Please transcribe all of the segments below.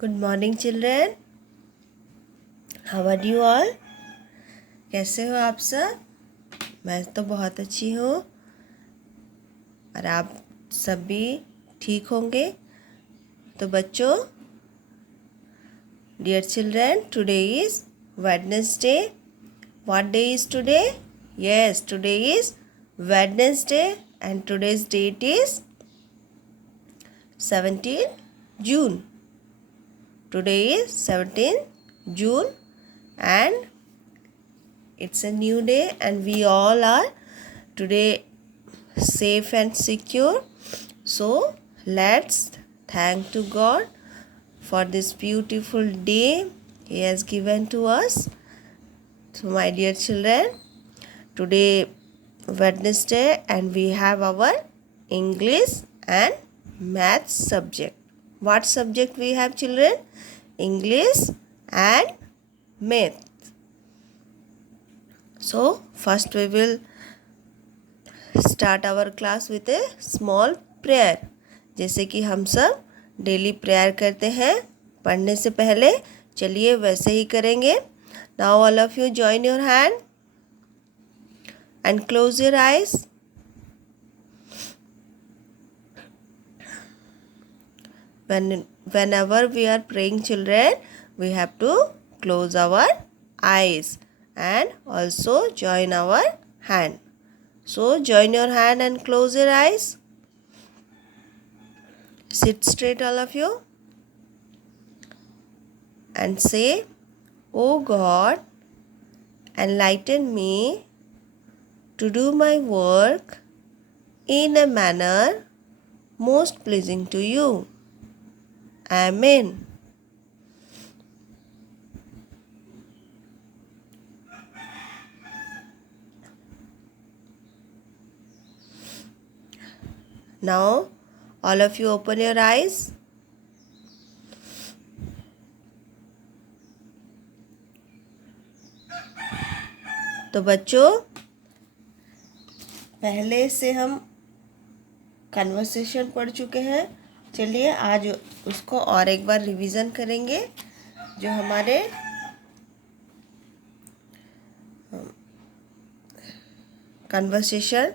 Good morning children, how are you all. कैसे हो आप सब? मैं तो बहुत अच्छी हूँ और आप सब भी ठीक होंगे। तो बच्चों, dear children, today is Wednesday. What day is today? Yes, today is Wednesday and today's date is 17 June. Today is 17 June and it's a new day and we all are today safe and secure. So let's thank to God for this beautiful day He has given to us. So my dear children, today Wednesday and we have our English and Maths subject. What subject we have, children? English and Math. So first we will start our class with a small prayer. जैसे कि हम सब daily prayer करते हैं पढ़ने से पहले, चलिए वैसे ही करेंगे. Now all of you join your hand and close your eyes. Whenever we are praying, children, we have to close our eyes and also join our hand. So join your hand and close your eyes. Sit straight, all of you, and say, "O God, enlighten me to do my work in a manner most pleasing to you. Amen." Now, all of you open your eyes. तो बच्चों, पहले से हम conversation पढ़ चुके हैं. चलिए आज उसको और एक बार रिवीजन करेंगे. जो हमारे कन्वर्सेशन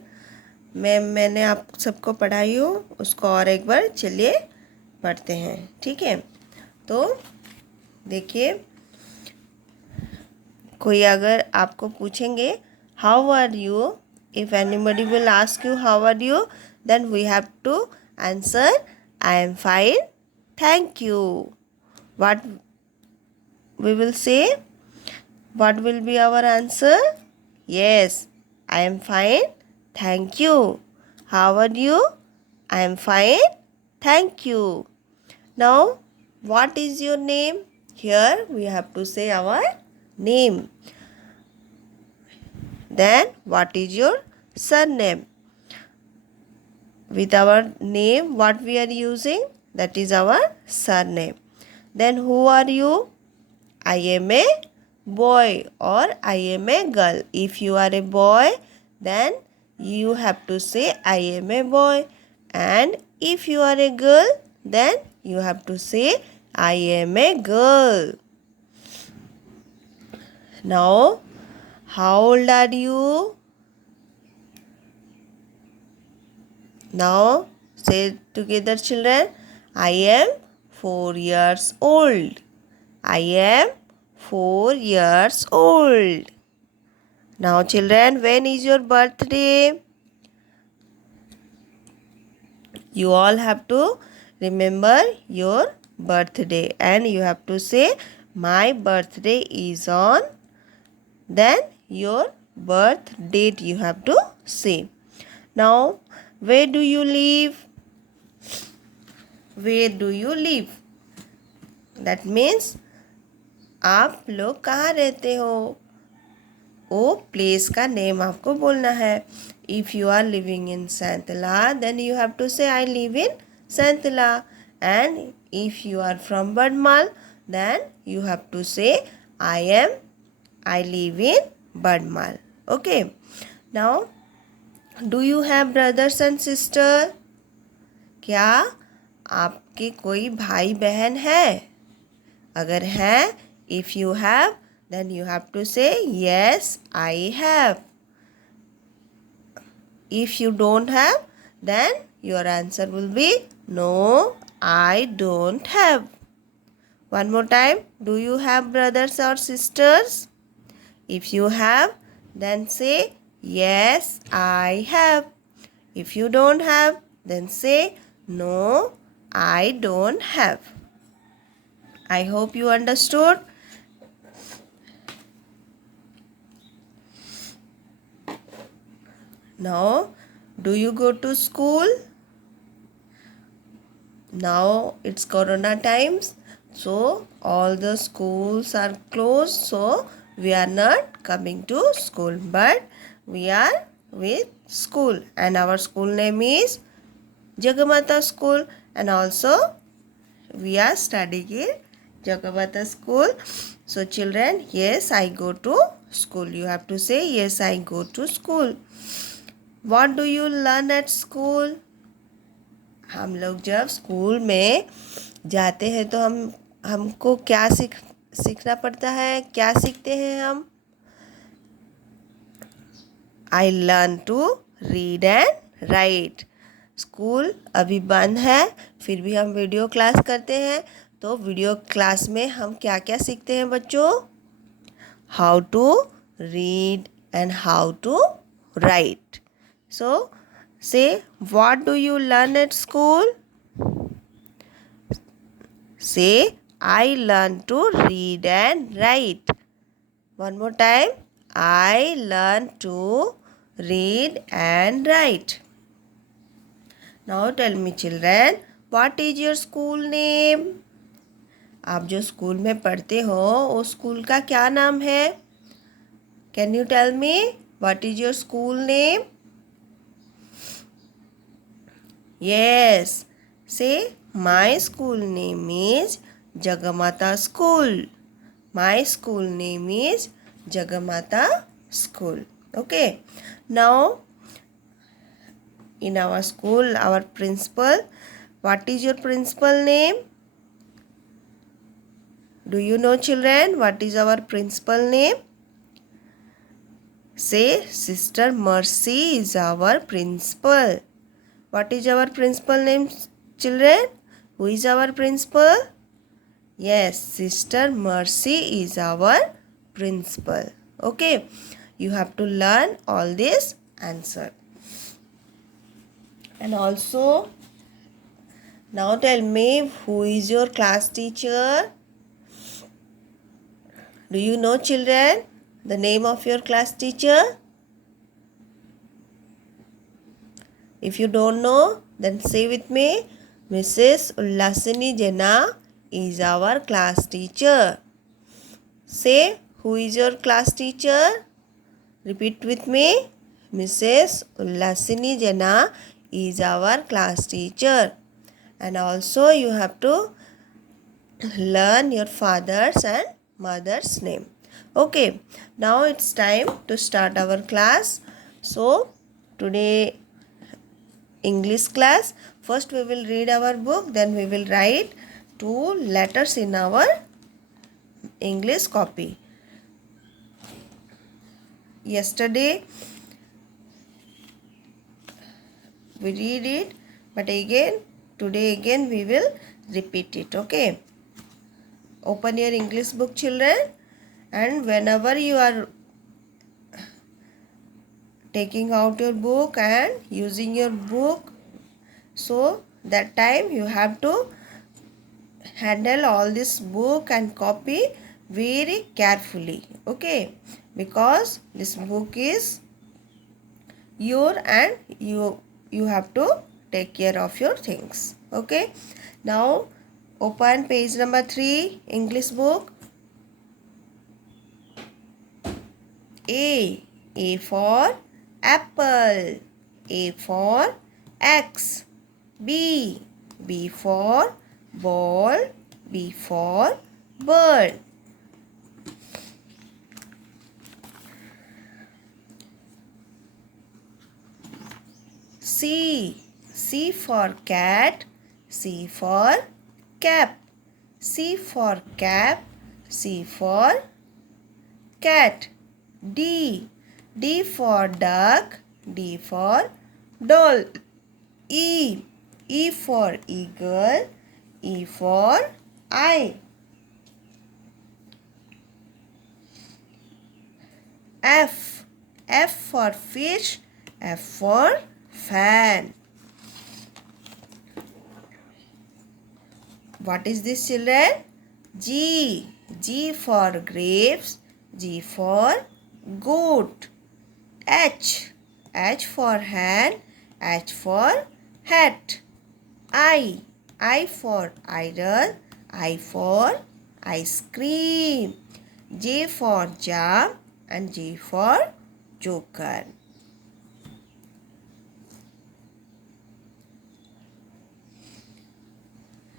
में मैंने आप सबको पढ़ाई हूँ उसको और एक बार चलिए पढ़ते हैं. ठीक है, तो देखिए, कोई अगर आपको पूछेंगे how are you, if anybody will ask you how are you, then we have to answer I am fine, thank you. What we will say, what will be our answer? Yes, I am fine, thank you. How are you? I am fine, thank you. Now, what is your name? Here we have to say our name. Then, what is your surname? With our name, what we are using? That is our surname. Then, who are you? I am a boy or I am a girl. If you are a boy, then you have to say I am a boy, and if you are a girl, then you have to say I am a girl. Now, how old are you? Now, say together, children. I am 4 years old. I am 4 years old. Now, children, when is your birthday? You all have to remember your birthday and you have to say my birthday is on, then your birth date you have to say. Now, where do you live? Where do you live? That means आप लोग कहाँ रहते हो? वो place का name आपको बोलना है. If you are living in Santala, then you have to say I live in Santala. And if you are from Badmal, then you have to say I live in Badmal. Okay. Now, do you have brothers and sister? क्या आपके कोई भाई बहन है? अगर है, if you have, then you have to say yes, I have. If you don't have, then your answer will be no, I don't have. One more time. Do you have brothers or sisters? If you have, then say yes, I have. If you don't have, then say no, I don't have. I hope you understood. Now, do you go to school? Now it's Corona times, so all the schools are closed, so we are not coming to school, but we are with school, and our school name is Jagamata School, and also we are studying in Jagamata School. So children, yes, I go to school. You have to say yes, I go to school. What do you learn at school? हम लोग जब school में जाते हैं तो हमको क्या सीखना पड़ता है, क्या सीखते हैं हम? I learn to read and write. School अभी बंद है, फिर भी हम वीडियो क्लास करते हैं. तो वीडियो क्लास में हम क्या क्या सीखते हैं बच्चों? How to read and how to write. So say, what do you learn at school? Say, I learn to read and write. One more time. I learn to read and write. Now tell me children, what is your school name? आप जो school में पढ़ते हो, उस school का क्या नाम है? Can you tell me what is your school name? Yes, say my school name is Jagamata School. My school name is Jagamata School. Okay. Now, in our school, our principal, what is your principal name? Do you know children, what is our principal name? Say, Sister Mercy is our principal. What is our principal name, children? Who is our principal? Yes, Sister Mercy is our principal. Okay, you have to learn all this answer. And also, now tell me, who is your class teacher? Do you know children the name of your class teacher? If you don't know, then say with me, Mrs. Ullasini Jena is our class teacher. Say, who is your class teacher? Repeat with me, Mrs. Ullasini Jena is our class teacher. And also you have to learn your father's and mother's name. Okay, now it's time to start our class. So, today English class. First we will read our book, then we will write 2 letters in our English copy. Yesterday we read it, but today again we will repeat it. Okay. Open your English book children, and whenever you are taking out your book and using your book, so that time you have to handle all this book and copy very carefully. Okay, because this book is your, and you have to take care of your things. Okay, now open page number 3 English book. A for apple. A for X. B for ball. B for bird. C for cat. C for cap. C for cap. C for cat. D. D for duck. D for doll. E. E for eagle. E for eye. F. F for fish. F for fan. What is this, children? G. G for grapes. G for goat. H. H for hand. H for hat. I. I for iron. I for ice cream. J for jam and J for joker.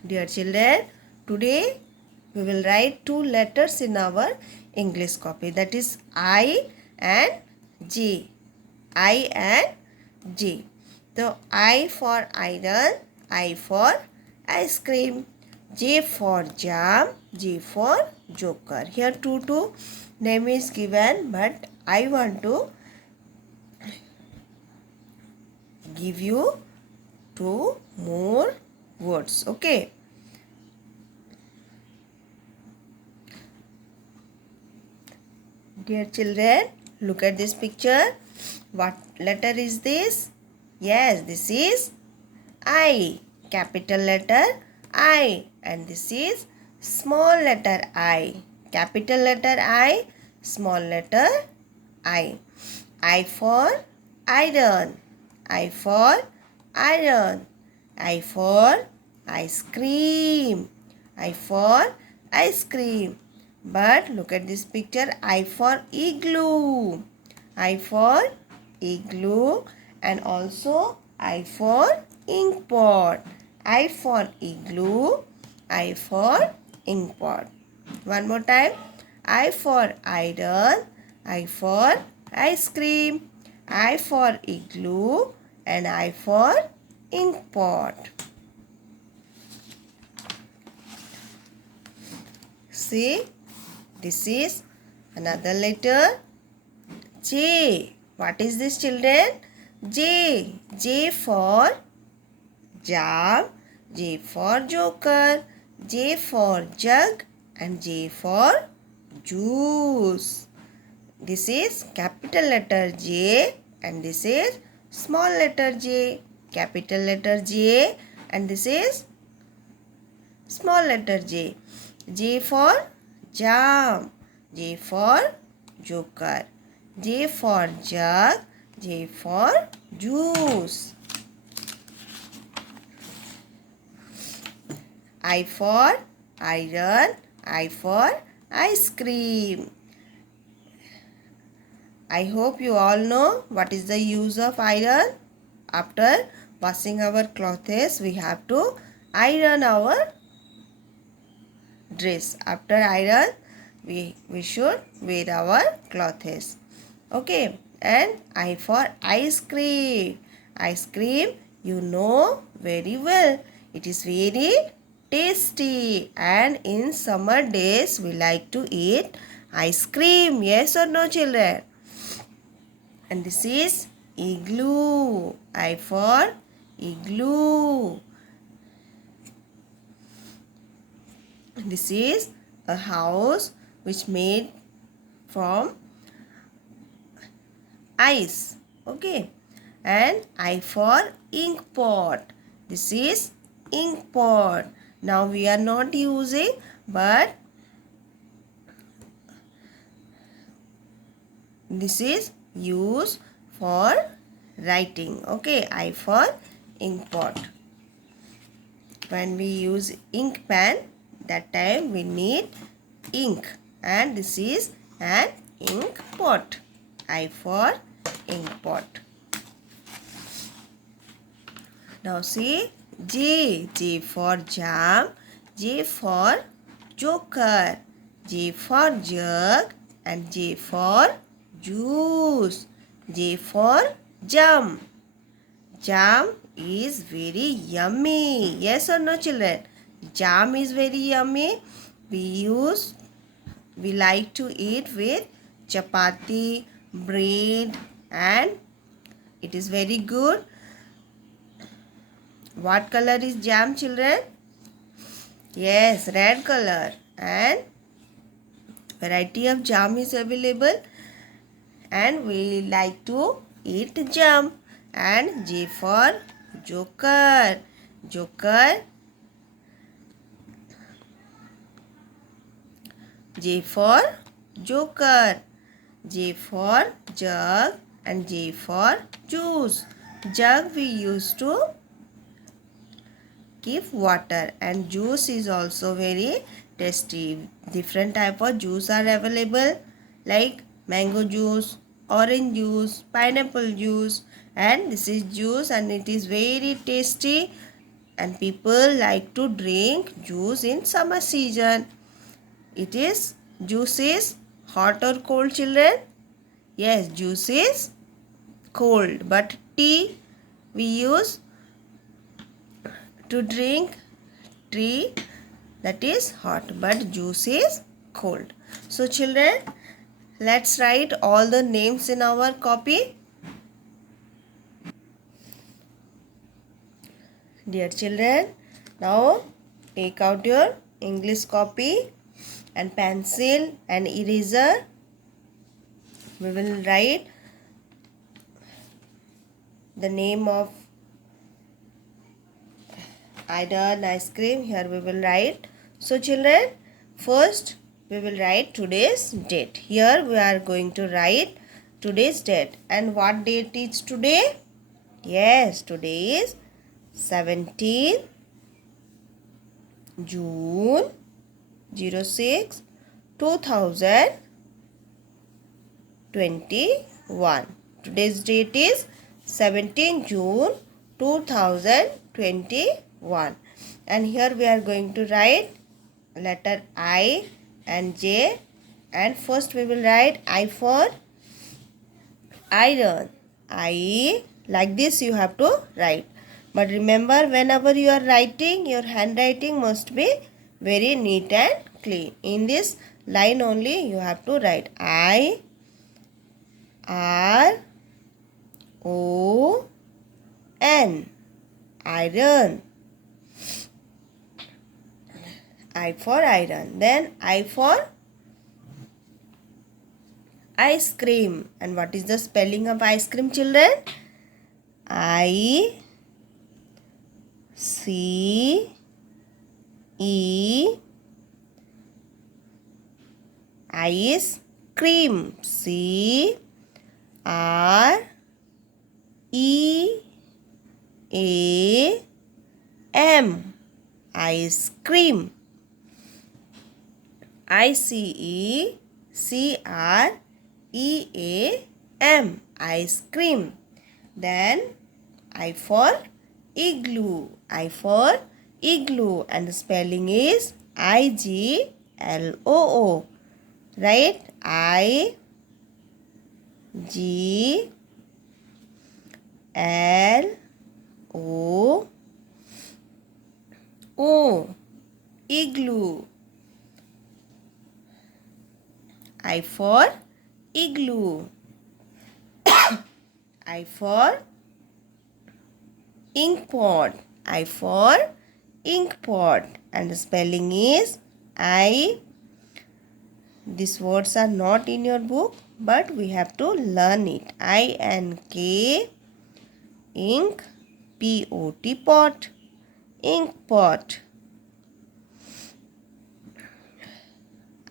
Dear children, today we will write two letters in our English copy, that is I and J. I and J. So I for iron, I for ice cream, J for jam, J for joker. Here two name is given, but I want to give you two more words. Okay. Dear children, look at this picture. What letter is this? Yes, this is I. Capital letter I. And this is small letter I. Capital letter I. Small letter I. I for iron. I for iron. I for ice cream. I for ice cream. But look at this picture. I for igloo. I for igloo. And also I for ink pot. I for igloo. I for ink pot. One more time. I for iron. I for ice cream. I for igloo. And I for ink pot. See, this is another letter J. What is this, children? J. J for jam, J for joker, J for jug and J for juice. This is capital letter J and this is small letter j. Capital letter J and this is small letter j. J for jam, J for joker, J for jug, J for juice. I for iron, I for ice cream. I hope you all know what is the use of iron. After washing our clothes, we have to iron our dress. After iron, we should wear our clothes. Okay. And I for ice cream. Ice cream, you know very well. It is very tasty. And in summer days, we like to eat ice cream. Yes or no, children? And this is igloo. I for igloo. This is a house which made from ice. Okay. And I for ink pot. This is ink pot. Now we are not using, but this is used for writing. Okay. I for ink pot. When we use ink pen, that time we need ink. And this is an ink pot. I for ink pot. Now see J. J for jam, J for joker, J for jug and J for juice, J for jam. Jam is very yummy. Yes or no, children? Jam is very yummy. We like to eat with chapati, bread, and it is very good. What color is jam, children? Yes, red color. And variety of jam is available, and we like to eat jam. And J for joker. Joker. J for joker. J for jug and J for juice. Jug we used to keep water, and juice is also very tasty. Different type of juice are available like mango juice, orange juice, pineapple juice, and this is juice and it is very tasty, and people like to drink juice in summer season. It is juice is hot or cold, children? Yes, juice is cold, but tea we use to drink tea, that is hot, but juice is cold. So children, let's write all the names in our copy. Dear children, now take out your English copy and pencil and eraser. We will write the name of iron, ice cream. Here we will write. So children, first we will write today's date. Here we are going to write today's date. And what date is today? Yes, today is 17 June 06 2021. Today's date is 17 June 2021. And here we are going to write letter I and J. And first we will write I for iron. I, like this you have to write. But remember, whenever you are writing, your handwriting must be very neat and clean. In this line only you have to write I, R, O, N, iron. I for iron. Then I for ice cream. And what is the spelling of ice cream, children? I, C, E, ice cream. C, R, E, A, M, ice cream. ICECREAM, ice cream. Then I for igloo. I for igloo, and the spelling is IGLOO. Right? IGLOO. Igloo. I for igloo. I for ink pot. I for ink pot, and the spelling is I. These words are not in your book, but we have to learn it. INK, ink, POT, pot, ink pot.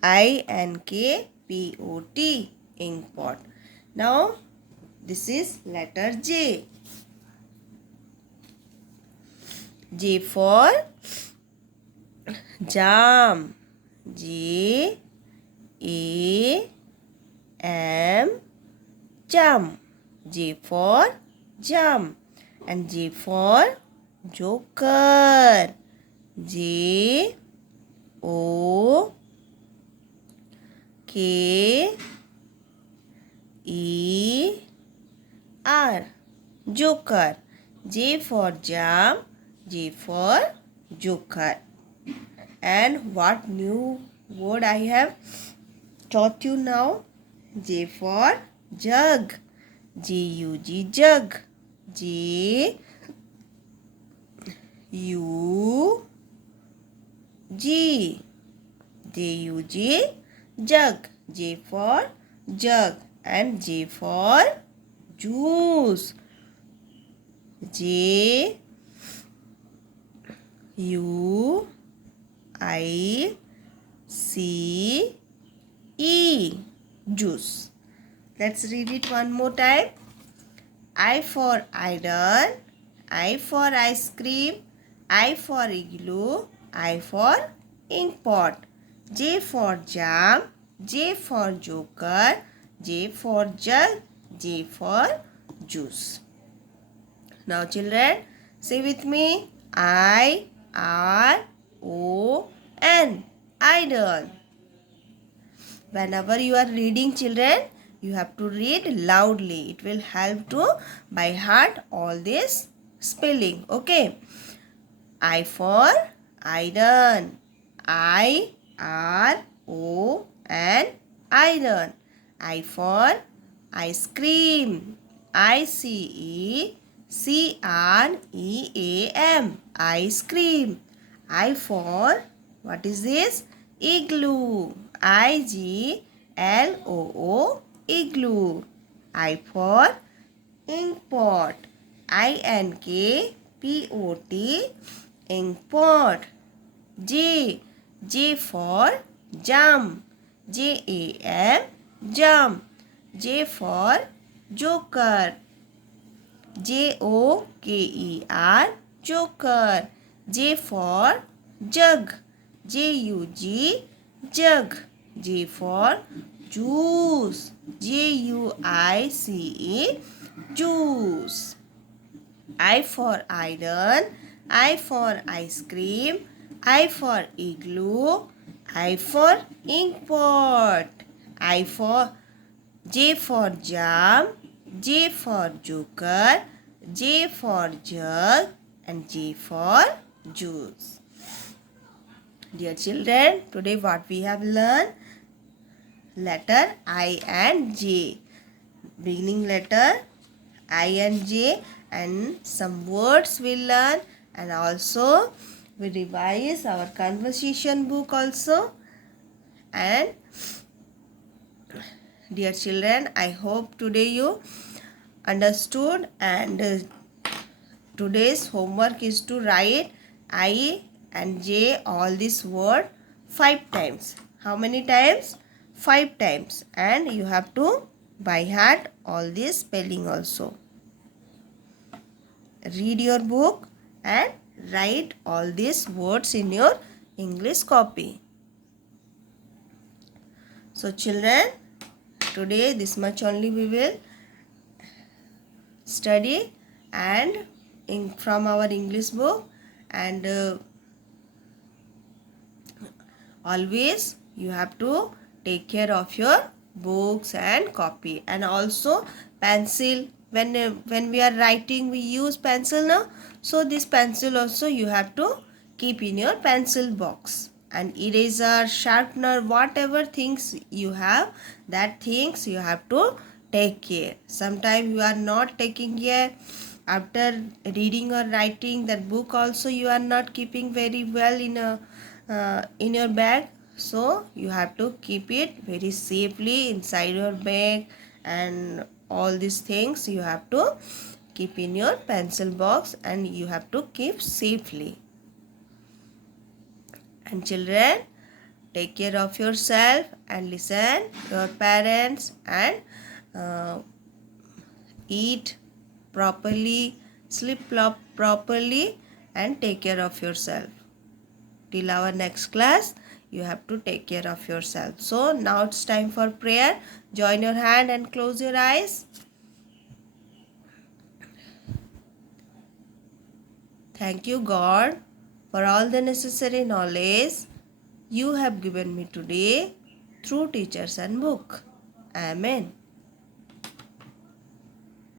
INK, POT, ink pot. Now this is letter J. J for jam. J A M, jam. J for jam. And J for joker. J O K E R, joker. J for jam. J for joker. And what new word I have taught you now? J for jug. J-U-G, jug. J-U-G, J-U-G, jug. J for jug. And J for juice. J U I C E, juice. Let's read it one more time. I for iron, I for ice cream, I for igloo, I for ink pot. J for jam, J for joker, J for jug, J for juice. Now children, say with me, I-R-O-N, iron. Whenever you are reading children, you have to read loudly. It will help to by heart all this spelling. Okay. I for iron. I-R-O-N, iron. I for ice cream. I-C-E-C-R-E-A-M, ice cream. I for, what is this? Igloo. I-G-L-O-O, igloo. I for ink pot. I-N-K-P-O-T, ink pot. J for jump. J-A-M, jump. J for joker. J-O-K-E-R, joker. J for jug. J-U-G, jug. J for juice. J-U-I-C-E, juice. I for iron. I for ice cream. I for igloo. I for ink pot. I for J for jam. J for joker, J for jug, and J for juice. Dear children, today what we have learned? Letter I and J. Beginning letter I and J, and some words we learn, and also we revise our conversation book also. And dear children, I hope today you understood, and today's homework is to write I and J, all this word 5 times. How many times? 5 times. And you have to by heart all this spelling also. Read your book and write all these words in your English copy. So children, today this much only we will study and from our English book, and always you have to take care of your books and copy, and also pencil. When we are writing, we use pencil now, so this pencil also you have to keep in your pencil box. And eraser, sharpener, whatever things you have, that things you have to take care. Sometimes you are not taking care. After reading or writing that book also, you are not keeping very well in your bag. So you have to keep it very safely inside your bag, and all these things you have to keep in your pencil box, and you have to keep safely. And children, take care of yourself and listen your parents, and eat properly, sleep properly, and take care of yourself. Till our next class, you have to take care of yourself. So now it's time for prayer. Join your hand and close your eyes. Thank you, God, for all the necessary knowledge you have given me today through teachers and book. Amen.